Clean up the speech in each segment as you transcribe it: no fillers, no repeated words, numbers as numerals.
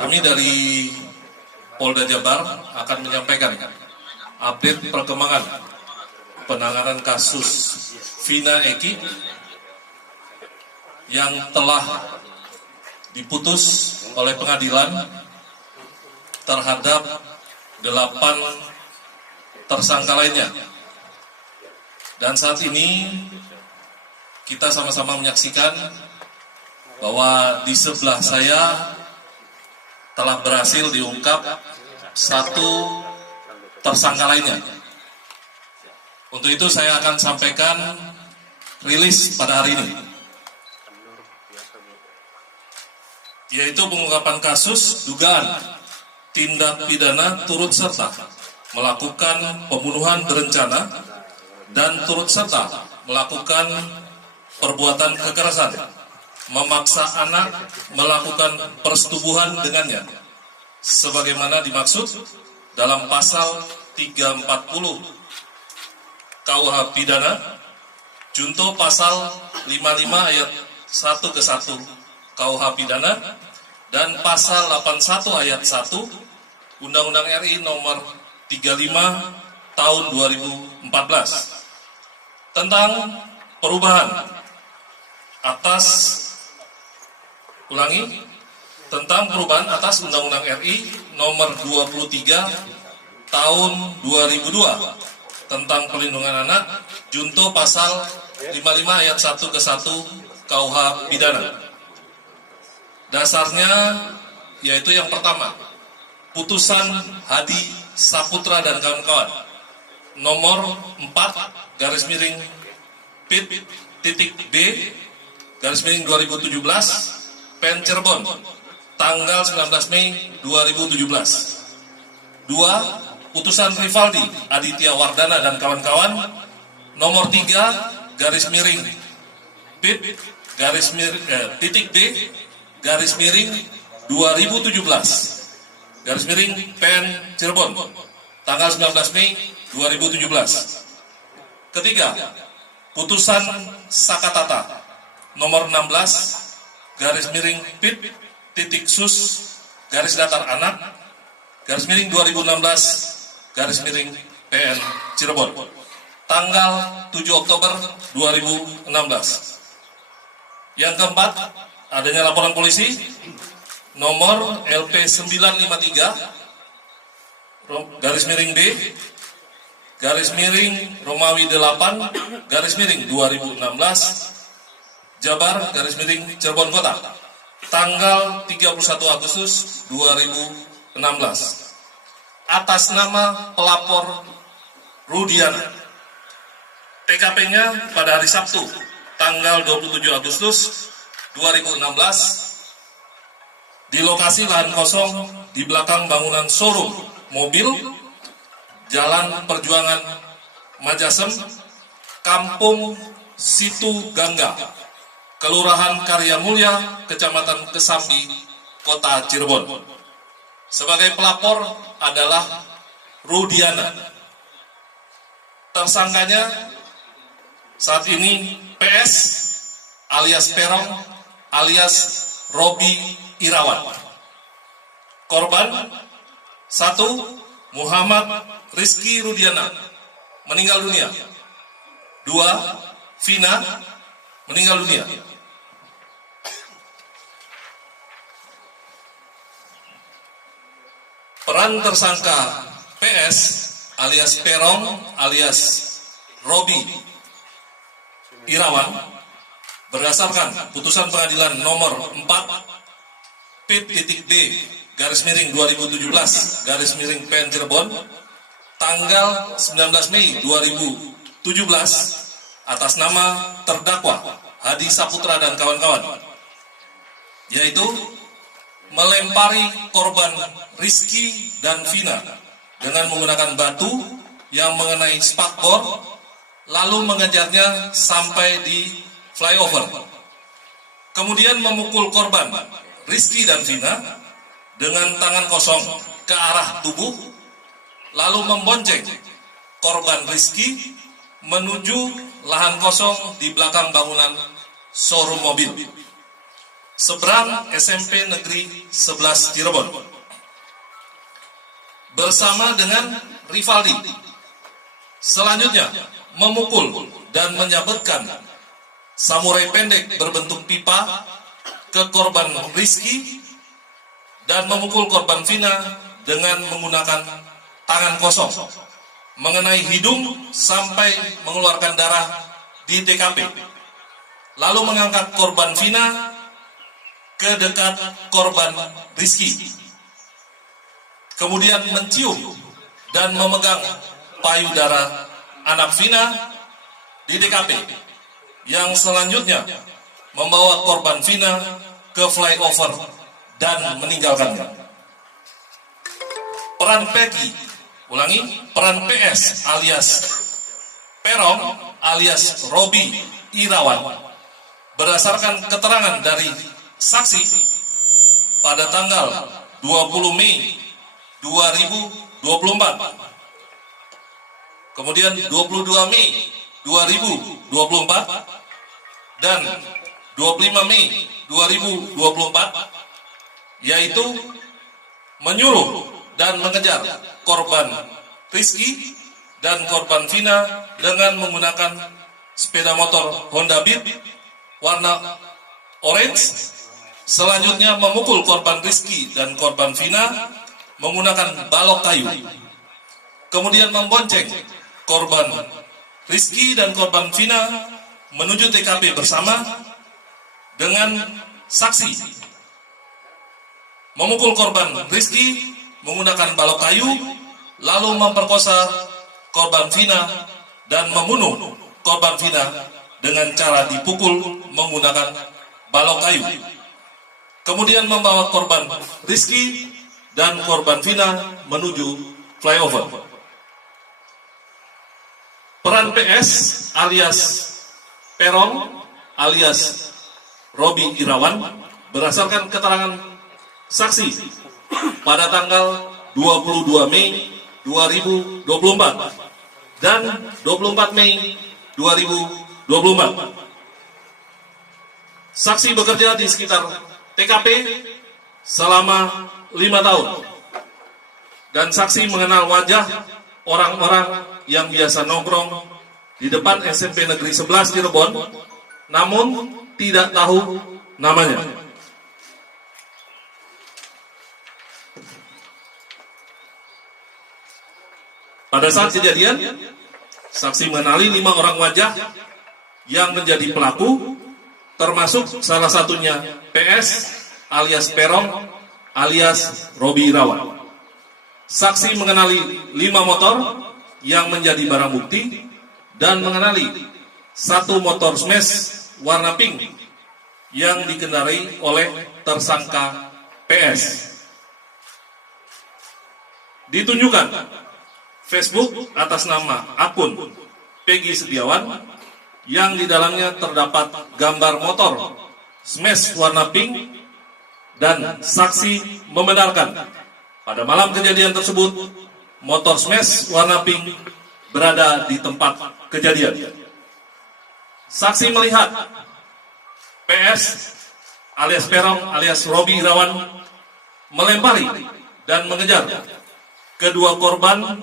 Kami dari Polda Jabar akan menyampaikan update perkembangan penanganan kasus Vina Eki yang telah diputus oleh pengadilan terhadap 8 tersangka lainnya. Dan saat ini kita sama-sama menyaksikan bahwa di sebelah saya telah berhasil diungkap 1 tersangka lainnya. Untuk itu saya akan sampaikan rilis pada hari ini, yaitu pengungkapan kasus dugaan tindak pidana turut serta melakukan pembunuhan berencana dan turut serta melakukan perbuatan kekerasan, memaksa anak melakukan persetubuhan dengannya, sebagaimana dimaksud dalam pasal 340 KUH Pidana, junto pasal 55 ayat 1 ke 1 KUH Pidana, dan pasal 81 ayat 1 Undang-Undang RI nomor 35 tahun 2014 tentang perubahan atas Undang-Undang RI nomor 23 tahun 2002 tentang perlindungan anak, junto pasal 55 ayat 1 ke 1 KUH Pidana. Dasarnya yaitu yang pertama, putusan Hadi Saputra dan kawan-kawan nomor 4-Pit.D-2017 PN Cirebon tanggal 19 Mei 2017. 2. Putusan Rivaldi Aditya Wardana dan kawan-kawan nomor 3-D-2017 PN Cirebon tanggal 19 Mei 2017. Ketiga, putusan Sakatata nomor 16-Pit.Sus-Anak-2016-PN Cirebon tanggal 7 Oktober 2016. Yang keempat, adanya laporan polisi nomor LP 953-D-Romawi 8-2016 Jabar Cirebon Kota tanggal 31 Agustus 2016 atas nama pelapor Rudiana. TKP-nya pada hari Sabtu tanggal 27 Agustus 2016 di lokasi lahan kosong di belakang bangunan showroom mobil Jalan Perjuangan Majasem, Kampung Situ Gangga, Kelurahan Karya Mulya, Kecamatan Kesambi, Kota Cirebon. Sebagai pelapor adalah Rudiana. Tersangkanya saat ini PS alias Perong alias Robi Irawan. Korban 1. Muhammad Rizky Rudiana meninggal dunia. 2. Vina meninggal dunia. Peran tersangka PS alias Perong alias Robi Irawan berdasarkan putusan pengadilan nomor 4-Pit.D-2017-PN Cirebon tanggal 19 Mei 2017 atas nama terdakwa Hadi Saputra dan kawan-kawan, yaitu melempari korban Rizky dan Vina dengan menggunakan batu yang mengenai spakbor, lalu mengejarnya sampai di flyover. Kemudian memukul korban Rizky dan Vina dengan tangan kosong ke arah tubuh, lalu membonceng korban Rizky menuju lahan kosong di belakang bangunan showroom mobil, seberang SMP Negeri 11 Cirebon. Bersama dengan Rivaldi, selanjutnya memukul dan menyabetkan samurai pendek berbentuk pipa ke korban Rizky dan memukul korban Vina dengan menggunakan tangan kosong mengenai hidung sampai mengeluarkan darah di TKP, lalu mengangkat korban Vina ke dekat korban Rizky, kemudian mencium dan memegang payudara anak Vina di TKP, yang selanjutnya membawa korban Vina ke flyover dan meninggalkannya. Peran Peggy, peran PS alias Perong alias Robi Irawan, berdasarkan keterangan dari saksi pada tanggal 20 Mei 2024, kemudian 22 Mei 2024, dan 25 Mei 2024, yaitu menyuruh dan mengejar korban Rizky dan korban Vina dengan menggunakan sepeda motor Honda Beat warna orange. Selanjutnya memukul korban Rizky dan korban Vina menggunakan balok kayu, kemudian membonceng korban Rizky dan korban Vina menuju TKP bersama dengan saksi, memukul korban Rizky menggunakan balok kayu, lalu memperkosa korban Vina dan membunuh korban Vina dengan cara dipukul menggunakan balok kayu, kemudian membawa korban Rizky dan korban Vina menuju flyover. Peran PS alias Perong alias Robi Irawan, berdasarkan keterangan saksi pada tanggal 22 Mei 2024 dan 24 Mei 2024. Saksi bekerja di sekitar TKP selama 5 tahun, dan saksi mengenal wajah orang-orang yang biasa nongkrong di depan SMP Negeri 11 Cirebon, namun tidak tahu namanya. Pada saat kejadian, saksi mengenali 5 orang wajah yang menjadi pelaku, termasuk salah satunya PS alias Perong alias Robi Irawan. Saksi mengenali 5 motor yang menjadi barang bukti dan mengenali 1 motor smash warna pink yang dikendarai oleh tersangka PS. Ditunjukkan Facebook atas nama akun Peggy Setiawan yang di dalamnya terdapat gambar motor smash warna pink, dan saksi membenarkan pada malam kejadian tersebut motor smash warna pink berada di tempat kejadian. Saksi melihat PS alias Perong alias Robi Irawan melempari dan mengejar kedua korban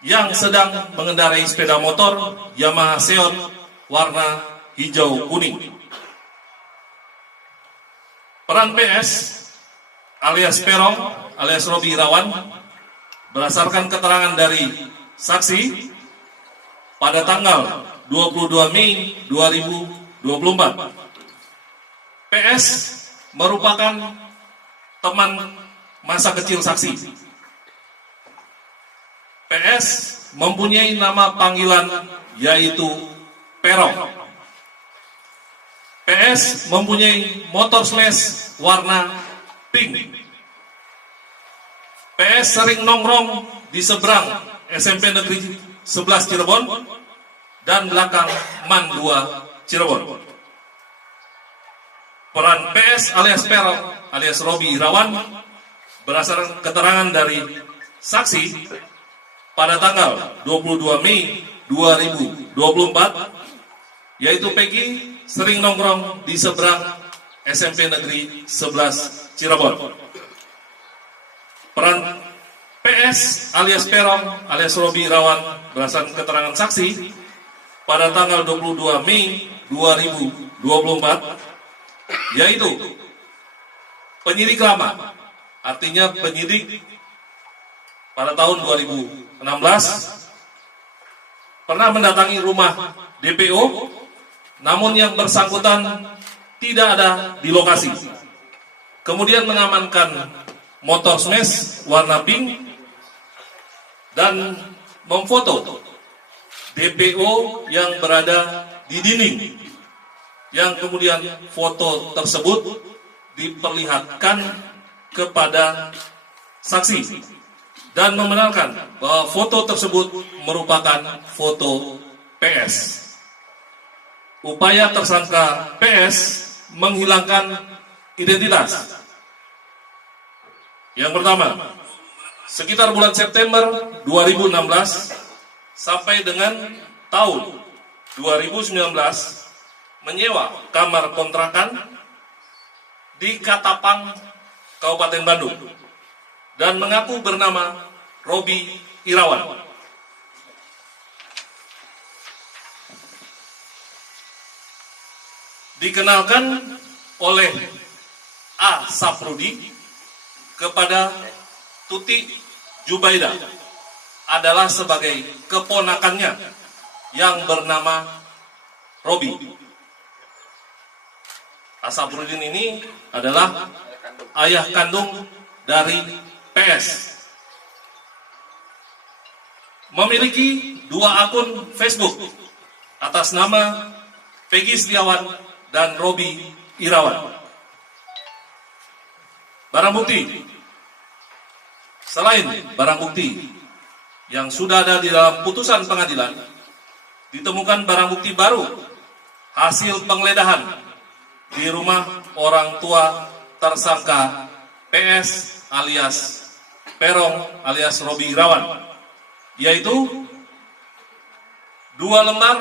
yang sedang mengendarai sepeda motor Yamaha Seon warna hijau kuning. Peran PS alias Perong alias Robi Irawan, berdasarkan keterangan dari saksi pada tanggal 22 Mei 2024, PS merupakan teman masa kecil saksi. PS mempunyai nama panggilan yaitu Perong. PS mempunyai motor smash warna pink. PS sering nongkrong di seberang SMP Negeri 11 Cirebon dan belakang MAN 2 Cirebon. Peran PS alias Perong alias Robi Irawan, berdasarkan keterangan dari saksi pada tanggal 22 Mei 2024, yaitu Peggy sering nongkrong di seberang SMP Negeri 11 Cirebon. Peran PS alias Perong alias Robi Irawan berdasarkan keterangan saksi pada tanggal 22 Mei 2024, yaitu penyidik lama, artinya penyidik pada tahun 2016 pernah mendatangi rumah DPO, namun yang bersangkutan tidak ada di lokasi. Kemudian mengamankan motor smash warna pink dan memfoto DPO yang berada di dinding, yang kemudian foto tersebut diperlihatkan kepada saksi dan membenarkan bahwa foto tersebut merupakan foto PS. Upaya tersangka PS menghilangkan identitas. Yang pertama, sekitar bulan September 2016 sampai dengan tahun 2019 menyewa kamar kontrakan di Katapang, Kabupaten Bandung, dan mengaku bernama Robi Irawan. Dikenalkan oleh A. Saprudi kepada Tuti Jubaida adalah sebagai keponakannya yang bernama Robi. Saprudin ini adalah ayah kandung dari PS. Memiliki 2 akun Facebook atas nama Peggy Setiawan dan Robi Irawan. Barang bukti. Selain barang bukti yang sudah ada di dalam putusan pengadilan, ditemukan barang bukti baru hasil penggeledahan di rumah orang tua tersangka PS alias Perong alias Robi Irawan, yaitu 2 lembar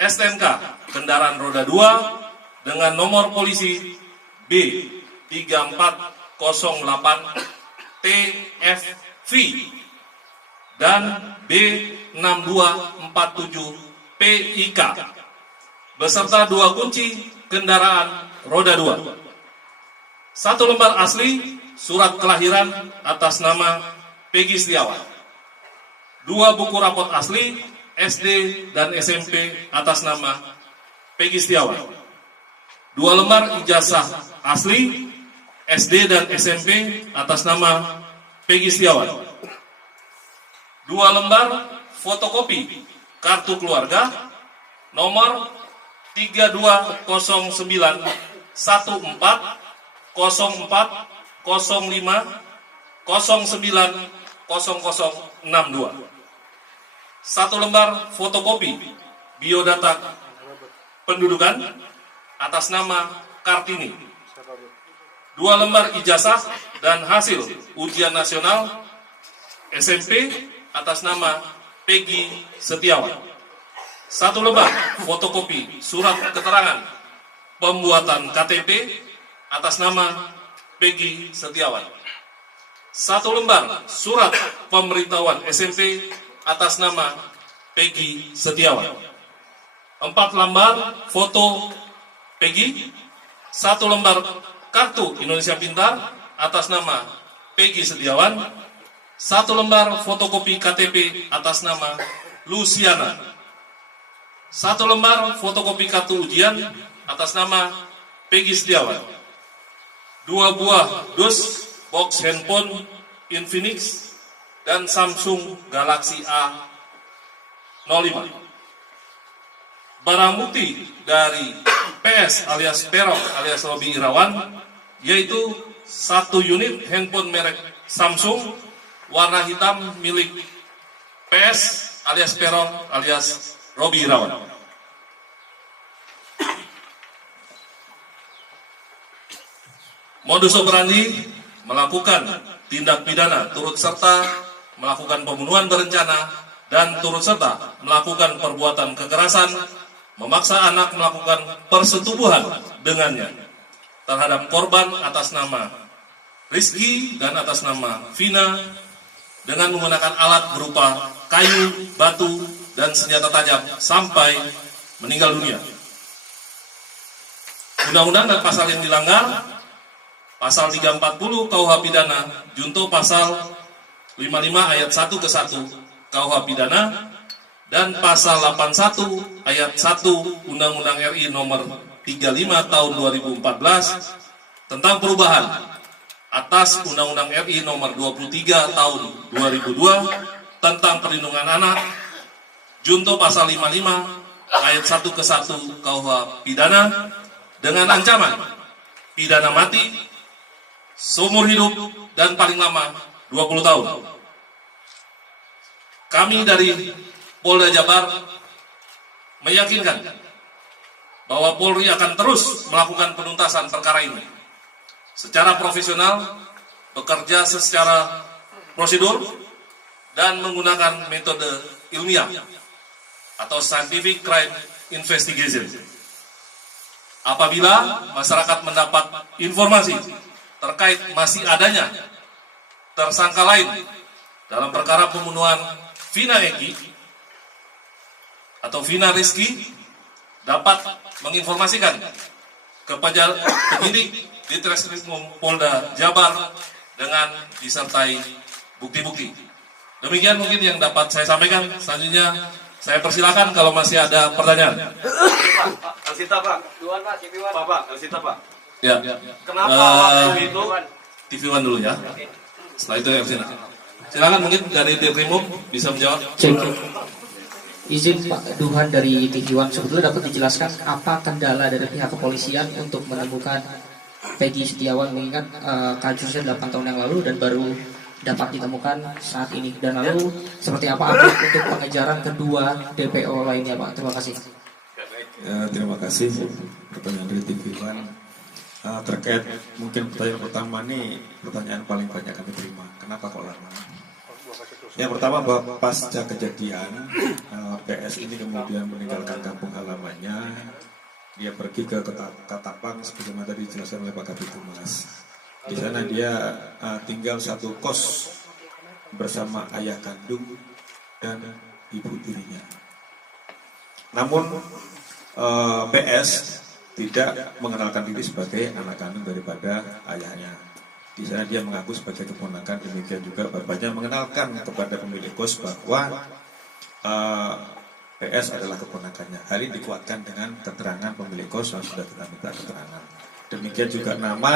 STNK kendaraan roda 2 dengan nomor polisi B3408 TFV dan B6247 PIK beserta 2 kunci kendaraan roda 2. 1 lembar asli surat kelahiran atas nama Peggy Setiawan. 2 buku rapot asli SD dan SMP atas nama Peggy Setiawan. 2 lembar ijazah asli SD dan SMP atas nama Peggy Setiawan. 2 lembar fotokopi kartu keluarga nomor 32090405090062. 1 lembar fotokopi biodata pendudukan atas nama Kartini. 2 lembar ijazah dan hasil ujian nasional SMP atas nama Peggy Setiawan. 1 lembar fotokopi surat keterangan pembuatan KTP atas nama Peggy Setiawan. 1 lembar surat pemberitahuan SMP atas nama Peggy Setiawan. 4 lembar foto Peggy. 1 lembar kartu Indonesia Pintar atas nama Peggy Setiawan. 1 lembar fotokopi KTP atas nama Luciana. 1 lembar fotokopi kartu ujian atas nama Peggy Setiawan. 2 buah dus box handphone Infinix dan Samsung Galaxy A05. Barang bukti dari PS alias Perong alias Robi Irawan yaitu 1 unit handphone merek Samsung warna hitam milik PS alias Perong alias Robi Irawan. Modus operandi melakukan tindak pidana turut serta melakukan pembunuhan berencana dan turut serta melakukan perbuatan kekerasan, memaksa anak melakukan persetubuhan dengannya terhadap korban atas nama Rizky dan atas nama Vina dengan menggunakan alat berupa kayu, batu, dan senjata tajam sampai meninggal dunia. Undang-undang dan pasal yang dilanggar, pasal 340 KUH Pidana, junto pasal 55 ayat 1 ke 1 KUH Pidana, dan pasal 81 ayat 1 Undang-Undang RI nomor 35 tahun 2014 tentang perubahan atas Undang-Undang RI nomor 23 tahun 2002 tentang perlindungan anak, junto pasal 55 ayat 1 ke 1 KUH Pidana dengan ancaman pidana mati, seumur hidup, dan paling lama 20 tahun. Kami dari Polda Jabar meyakinkan bahwa Polri akan terus melakukan penuntasan perkara ini secara profesional, bekerja secara prosedur, dan menggunakan metode ilmiah atau scientific crime investigation. Apabila masyarakat mendapat informasi terkait masih adanya tersangka lain dalam perkara pembunuhan Vina Eki atau Vina Rizky, dapat menginformasikan kepada penyidik di Treskrimum Polda Jabar dengan disertai bukti-bukti. Demikian mungkin yang dapat saya sampaikan. Selanjutnya saya persilakan kalau masih ada pertanyaan. Pak, Elsita Pak. Pak, Elsita Pak. Ya. Kenapa waktu itu TV One dulu ya. Setelah itu Elsita. Silakan mungkin dari Dirkrimum bisa menjawab. Cek. Izin Pak Duhan dari TV One, sebetulnya dapat dijelaskan apa kendala dari pihak kepolisian untuk menemukan Peggy Setiawan, mengingat kasusnya 8 tahun yang lalu dan baru dapat ditemukan saat ini, dan lalu seperti apa update untuk pengejaran kedua DPO lainnya Pak? Terima kasih. Terima kasih pertanyaan dari TV One. Terkait mungkin pertanyaan pertama ini pertanyaan paling banyak kami terima. Kenapa kok lama? Yang pertama, bahwa pasca kejadian PS ini kemudian meninggalkan kampung halamannya, dia pergi ke Ketapang sebagaimana tadi dijelaskan oleh Pak Kabid Humas. Di sana dia tinggal satu kos bersama ayah kandung dan ibu tirinya. Namun PS tidak mengenalkan diri sebagai anak kandung daripada ayahnya. Di sana dia mengaku sebagai keponakan, demikian juga bapaknya mengenalkan kepada pemilik kos bahwa PS adalah keponakannya. Hal ini dikuatkan dengan keterangan pemilik kos yang sudah kita minta keterangan. Demikian juga nama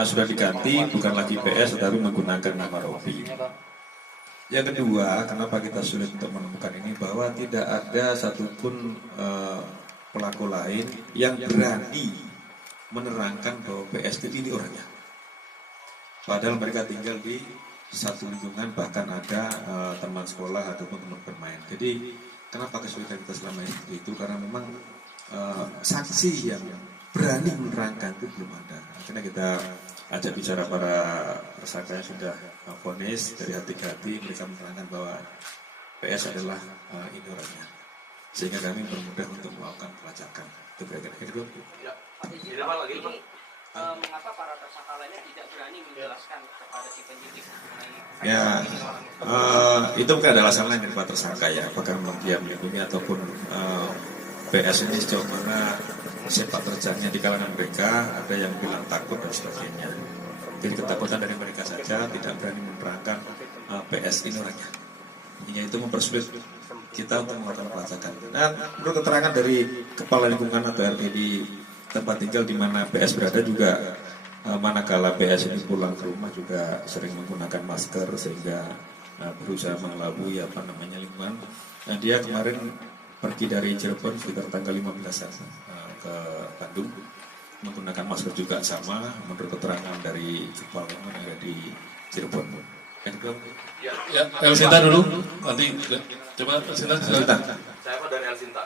sudah diganti, bukan lagi PS tetapi menggunakan nama Robi. Yang kedua, kenapa kita sulit untuk menemukan ini, bahwa tidak ada satupun pelaku lain yang berani menerangkan bahwa PS ini orangnya. Padahal mereka tinggal di satu lingkungan, bahkan ada teman sekolah ataupun teman bermain. Jadi kenapa kesulitan kita selama ini seperti itu? Karena memang saksi yang berani menerangkan itu belum ada. Akhirnya kita ajak bicara para tersangka yang sudah vonis, dari hati ke hati mereka menerangkan bahwa PS adalah ini orangnya. Sehingga kami bermudah untuk melakukan pelacakan. Itu kira-kira. Mengapa para tersangka lainnya tidak berani menjelaskan kepada si penyidik? Ya, itu bukan ada alasan lain dari para tersangka ya, apakah memang dia melindungi ataupun PS ini sejauh mana sepak terjangnya di kalangan mereka, ada yang bilang takut dan sebagainya. Jadi ketakutan dari mereka saja, tidak berani menerangkan PS ini orangnya. Hingga itu mempersulit kita untuk melakukan pelacakan. Dan menurut keterangan dari kepala lingkungan atau RT di tempat tinggal di mana PS berada juga, manakala PS ini pulang ke rumah juga sering menggunakan masker sehingga berusaha mengelabui lingkungan. Nah, dia kemarin pergi dari Cirebon sekitar tanggal 15-an ke Bandung menggunakan masker juga sama, menurut keterangan dari kepala lingkungan yang ada di Cirebon. Ya, Elsinta dulu, nanti coba Elsinta. Saya Pak dari Elsinta.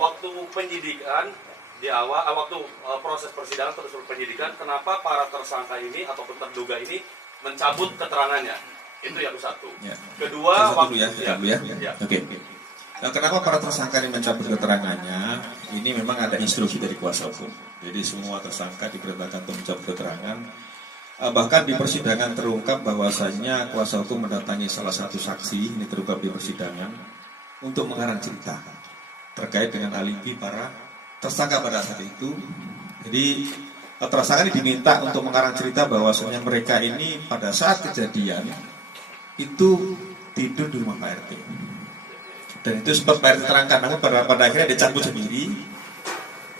Waktu penyidikan di awal, waktu proses persidangan terus penyidikan, kenapa para tersangka ini ataupun terduga ini mencabut keterangannya? Itu yang satu. Ya. Kedua, Satu dulu ya, dulu ya. Ya. Oke. Nah, kenapa para tersangka ini mencabut keterangannya? Ini memang ada instruksi dari kuasa hukum. Jadi semua tersangka diperintahkan untuk mencabut keterangan. Bahkan di persidangan terungkap bahwasannya kuasa hukum mendatangi salah satu saksi, ini terungkap di persidangan, untuk mengarang cerita terkait dengan alibi para tersangka pada saat itu. Jadi tersangka ini diminta untuk mengarang cerita bahwasannya mereka ini pada saat kejadian itu tidur di rumah Pak RT. Dan itu sempat Pak RT terangkan, namun pada akhirnya dicabut sendiri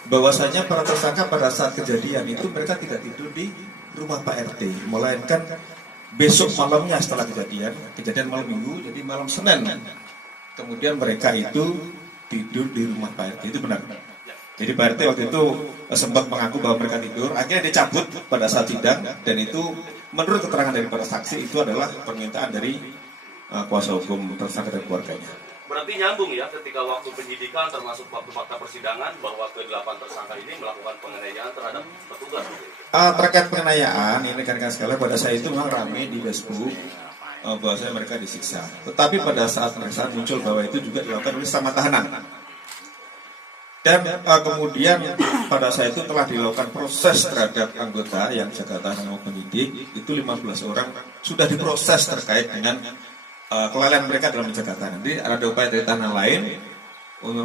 bahwasanya para tersangka pada saat kejadian itu mereka tidak tidur di rumah Pak RT, melainkan besok malamnya setelah kejadian malam Minggu, jadi malam Senin. Kemudian mereka itu tidur di rumah Pak RT, itu benar. Jadi Pak RT waktu itu sempat mengaku bahwa mereka tidur, akhirnya dicabut pada saat sidang, dan itu menurut keterangan dari para saksi itu adalah permintaan dari kuasa hukum tersangka dan keluarganya. Berarti nyambung ya ketika waktu penyidikan termasuk waktu fakta persidangan bahwa ke-8 tersangka ini melakukan penganiayaan terhadap petugas. Terkait penganiayaan, ini rekan-rekan sekalian, pada saya itu memang ramai di Facebook bahwasanya mereka disiksa. Tetapi pada saat pemeriksaan muncul bahwa itu juga dilakukan oleh sama tahanan. Dan kemudian pada saat itu telah dilakukan proses terhadap anggota yang jaga tahanan maupun penyidik, itu 15 orang sudah diproses terkait dengan kelalaian mereka dalam menjaga tahanan. Jadi ada upaya dari tahanan lain,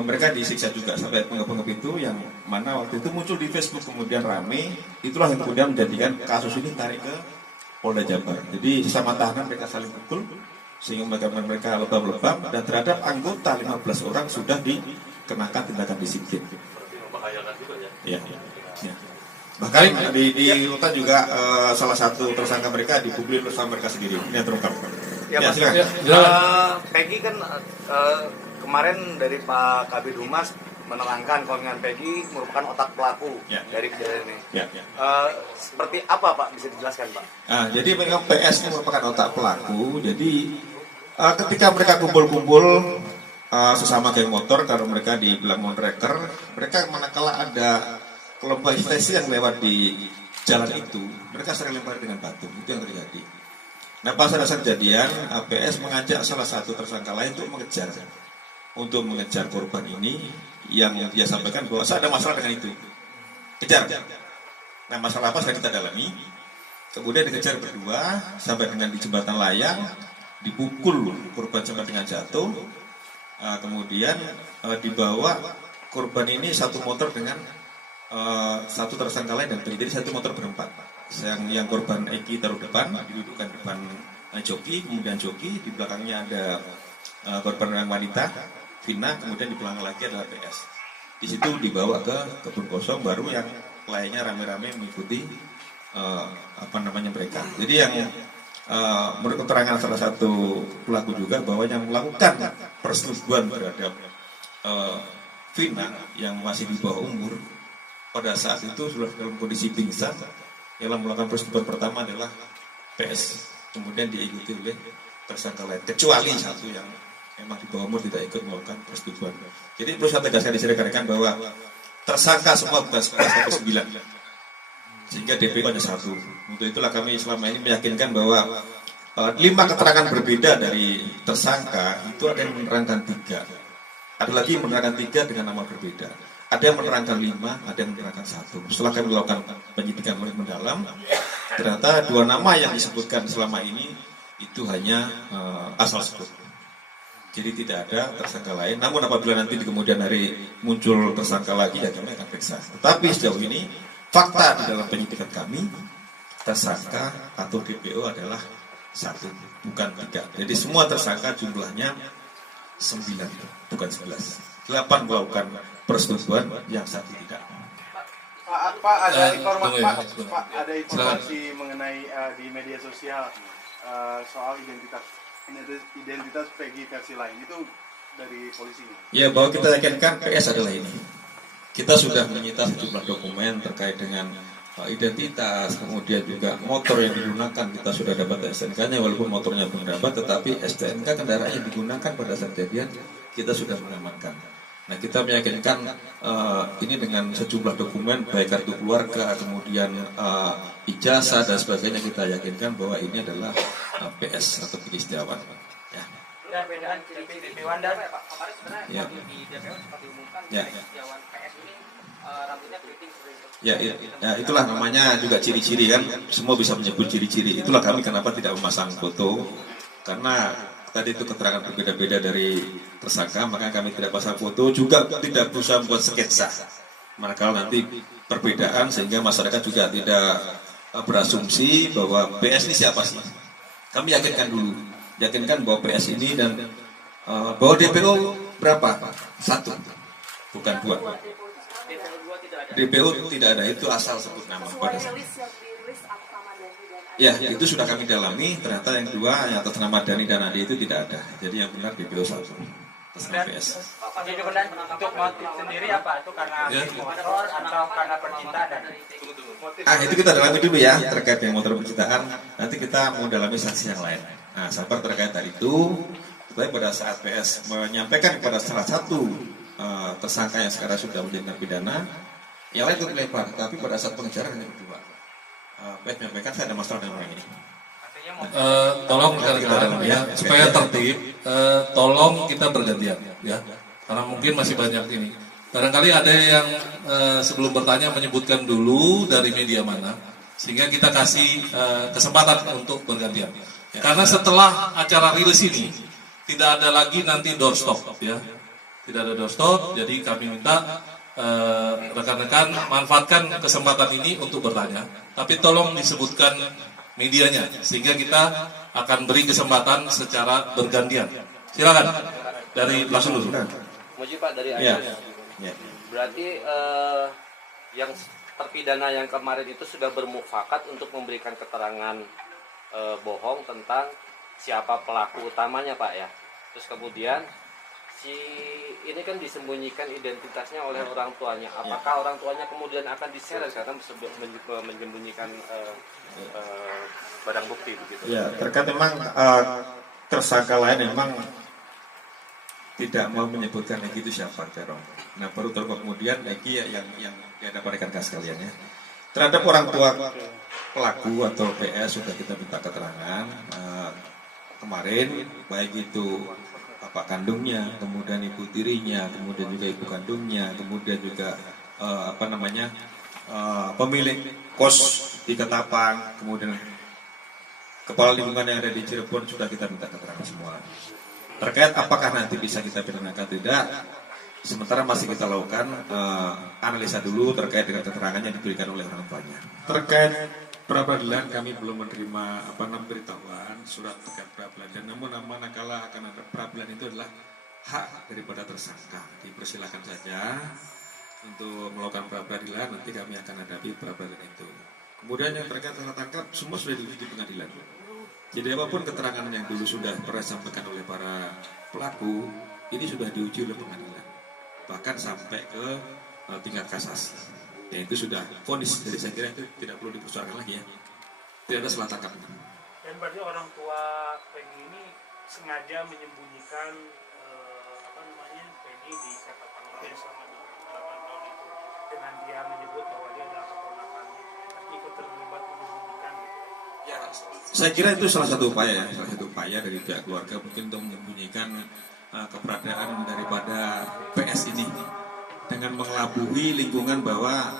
mereka disiksa juga sampai penggep-penggep itu, yang mana waktu itu muncul di Facebook kemudian rame. Itulah yang kemudian menjadikan kasus ini tarik ke Polda Jabar. Jadi sesama tahanan mereka saling pukul sehingga mereka lebam-lebam, dan terhadap anggota 15 orang sudah dikenakan tindakan disiplin. Berarti membahayakan juga ya. Ya. Bahkan di rutan juga salah satu tersangka mereka dipublik bersama mereka sendiri. Ini yang terungkap. Ya, Mas. silakan. Peggy kan kemarin dari Pak Kabid Humas menerangkan kalau dengan Peggy merupakan otak pelaku dari kejadian ini. Seperti apa Pak? Bisa dijelaskan Pak? Jadi memang PS ini merupakan otak pelaku. Jadi ketika mereka kumpul-kumpul sesama geng motor, kalau mereka dibilang monreker, mereka manakala ada kelompok investasi yang lewat di jalan itu, mereka sering lempar dengan batu. Itu yang terjadi. Nah, pas ada kejadian, PS mengajak salah satu tersangka lain untuk mengejar korban ini, yang dia sampaikan bahwa saya ada masalah dengan itu. Kejar. Nah, masalah apa sedang kita dalami. Kemudian dikejar berdua sampai dengan di jembatan layang, dipukul korban sampai dengan jatuh. Kemudian dibawa korban ini satu motor dengan satu tersangka lain, dan jadi satu motor berempat. Yang korban Eki taruh depan, didudukkan depan joki, kemudian joki, di belakangnya ada korban yang wanita, Vina, kemudian di belakang lagi adalah PS. Di situ dibawa ke kebun kosong, baru yang lainnya rame-rame mengikuti mereka. Jadi yang menurut keterangan salah satu pelaku juga bahwa yang melakukan persetubuhan terhadap Vina yang masih di bawah umur, pada saat itu sudah dalam kondisi pingsan. Yang melakukan persetubuhan pertama adalah PS, kemudian diikuti oleh tersangka lain, kecuali satu yang memang di bawah umur tidak ikut melakukan persetubuhan. Jadi perlu saya tegaskan di sini rekan-rekan bahwa tersangka semua bukan 11 tapi 9, sehingga DPO hanya 1. Untuk itulah kami selama ini meyakinkan bahwa 5 keterangan berbeda dari tersangka itu ada yang menerangkan 3, ada lagi yang menerangkan 3 dengan nama berbeda. Ada yang menerangkan 5, ada yang menerangkan 1. Setelah kami melakukan penyidikan lebih mendalam, ternyata 2 nama yang disebutkan selama ini itu hanya asal sebut. Jadi tidak ada tersangka lain. Namun apabila nanti di kemudian hari muncul tersangka lagi, ya kami akan periksa. Tetapi sejauh ini fakta di dalam penyidikan kami, tersangka atau DPO adalah 1, bukan 3. Jadi semua tersangka jumlahnya 9, bukan 11. 8 melakukan persetubuhan, yang 1 tidak. Pak ada informasi mengenai di media sosial soal identitas Peggy versi lain, itu dari polisi. Ya, bahwa kita yakinkan PS adalah ini. Kita sudah menyita sejumlah dokumen terkait dengan identitas, kemudian juga motor yang digunakan kita sudah dapat STNK-nya, walaupun motornya belum dapat, tetapi STNK kendaraan yang digunakan pada saat kejadian kita sudah mengamankan. Nah, kita meyakinkan ini dengan sejumlah dokumen, baik kartu keluarga, kemudian ijazah dan sebagainya, kita yakinkan bahwa ini adalah PS atau Peggy Setiawan. Ya. Dan perbedaan ciri-ciri Wanda Pak, kemarin sebenarnya Ya. di DPO sempat diumumkan Ya. Peggy Setiawan PS ini rambutnya keriting seperti itu. Ya, itulah namanya juga ciri-ciri kan. Semua bisa menyebut ciri-ciri. Itulah kami kenapa tidak memasang foto, karena tadi itu keterangan berbeda-beda dari tersangka, maka kami tidak pasang foto, juga tidak berusaha membuat sketsa. Manakala nanti perbedaan sehingga masyarakat juga tidak berasumsi bahwa PS ini siapa sih. Kami yakinkan bahwa PS ini dan bahwa DPO berapa? 1, bukan 2. DPO tidak ada, itu asal sebut nama pada saat. Ya, itu sudah kami dalami. Ternyata yang 2 yang atas nama Dani dan Adi itu tidak ada. Jadi yang benar DPO 1 atas nama PS. Jadi kemudian untuk motif sendiri apa? Itu karena motor atau karena percintaan? Itu kita dalami dulu ya terkait yang motor percintaan. Nanti kita mau dalami saksi yang lain. Nah, sabar terkait hal itu. Tapi pada saat PS menyampaikan kepada salah satu tersangka yang sekarang sudah menjadi narapidana, yang lain ikut melempar. Tapi pada saat pengejaran hanya berdua. PS menyampaikan saya ada masalah dengan orang ini. Tolong rekan-rekan ya, supaya tertib, tolong kita bergantian ya, karena mungkin masih banyak ini. Barangkali ada yang sebelum bertanya menyebutkan dulu dari media mana, sehingga kita kasih kesempatan untuk bergantian. Karena setelah acara rilis ini tidak ada lagi nanti doorstop ya, tidak ada doorstop. Jadi kami minta rekan-rekan manfaatkan kesempatan ini untuk bertanya, tapi tolong disebutkan medianya sehingga kita akan beri kesempatan secara bergantian. Silakan dari langsung dulu. Muji Pak dari Ya. Ayah. Ya. Berarti yang terpidana yang kemarin itu sudah bermufakat untuk memberikan keterangan bohong tentang siapa pelaku utamanya Pak ya. Terus kemudian si ini kan disembunyikan identitasnya oleh orang tuanya. Apakah orang tuanya kemudian akan diseret karena menyembunyikan barang bukti begitu? Ya, terkait memang tersangka lain memang tidak mau menyebutkan Egi itu siapa, Terong. Nah, baru kemudian Egi yang dihadapan rekan-rekan sekalian ya. Terhadap orang tua pelaku atau PS sudah kita minta keterangan kemarin, baik itu bapak kandungnya, kemudian ibu tirinya, kemudian juga ibu kandungnya, kemudian juga pemilik kos di Ketapang, kemudian kepala lingkungan yang ada di Cirebon sudah kita minta keterangan semua. Terkait apakah nanti bisa kita pidanakan tidak, sementara masih kita lakukan analisa dulu terkait dengan keterangan yang diberikan oleh orang tuanya. Terkait pra-peradilan kami belum menerima pemberitahuan surat terkait pra-peradilan, dan namun manakala akan ada pra-peradilan itu adalah hak daripada tersangka. Dipersilakan saja untuk melakukan pra-peradilan, nanti kami akan hadapi pra-peradilan itu. Kemudian yang terkait salah tangkap semua sudah diuji di pengadilan. Jadi apapun keterangan yang dulu sudah pernah disampaikan oleh para pelaku, ini sudah diuji oleh pengadilan, bahkan sampai ke tingkat kasasi. Ya, itu sudah vonis, jadi saya kira itu tidak perlu dipersoalkan lagi ya. Tidak ada salah tangkap. Dan berarti orang tua Peggy ini sengaja menyembunyikan Peggy di Ketapang itu selama 8 tahun itu, dengan dia menyebut bahwa dia adalah keponakannya, ikut terlibat menyembunyikan. Ya, saya kira itu salah satu upaya dari pihak keluarga mungkin untuk menyembunyikan keberadaan daripada PS ini dengan mengelabui lingkungan bahwa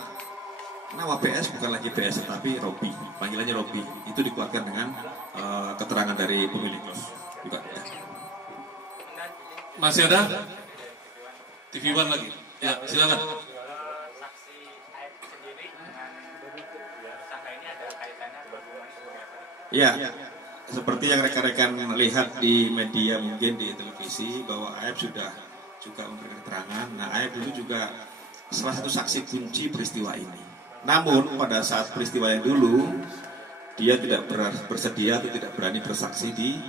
nama PS bukan lagi PS tapi Robi, panggilannya Robi. Itu dikuatkan dengan keterangan dari pemilik kos juga. Ya. Masih ada? TV One lagi. Ya, silakan. Saksi Aib sendiri dengan tersangka ini ada kaitannya berhubungan seperti apa? Ya, seperti yang rekan-rekan lihat di media mungkin di televisi bahwa Aib sudah juga memberikan keterangan. Nah, Aib itu juga salah satu saksi kunci peristiwa ini. Namun pada saat peristiwa yang dulu dia tidak bersedia atau tidak berani bersaksi di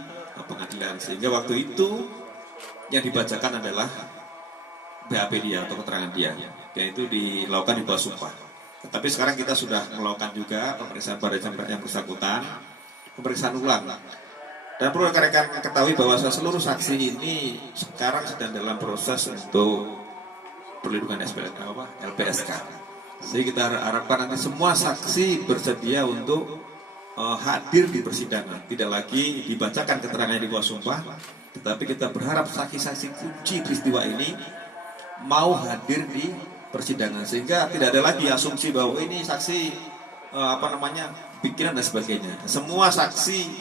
pengadilan, sehingga waktu itu yang dibacakan adalah BAP dia atau keterangan dia, yaitu dilakukan di bawah sumpah. Tetapi sekarang kita sudah melakukan juga pemeriksaan pada yang bersangkutan, pemeriksaan ulang. Dan perlu rekan-rekan ketahui bahwa seluruh saksi ini sekarang sedang dalam proses untuk perlindungan LPSK. Jadi kita harapkan nanti semua saksi bersedia untuk hadir di persidangan, tidak lagi dibacakan keterangannya di bawah sumpah, tetapi kita berharap saksi-saksi kunci peristiwa ini mau hadir di persidangan, sehingga tidak ada lagi asumsi bahwa ini saksi pikiran dan sebagainya. Semua saksi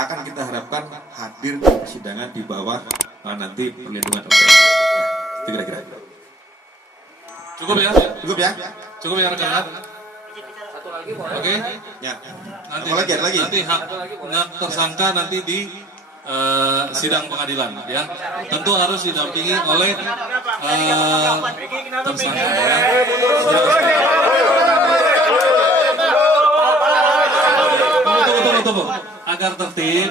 akan kita harapkan hadir di persidangan di bawah nanti perlindungan LPSK. Itu kira-kira. Cukup ya? Cukup ya rekan-rekan? Satu lagi boleh? Oke. Ya. Nanti Ada lagi? Nanti hak tersangka nanti di sidang pengadilan ya. Tentu harus didampingi oleh tersangka ya. Tunggu. Agar tertib,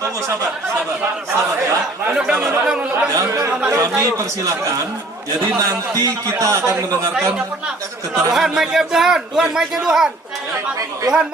tunggu sabar ya. Kami persilahkan. Jadi nanti kita akan mendengarkan keterangan. Tuhan, mic-nya Tuhan.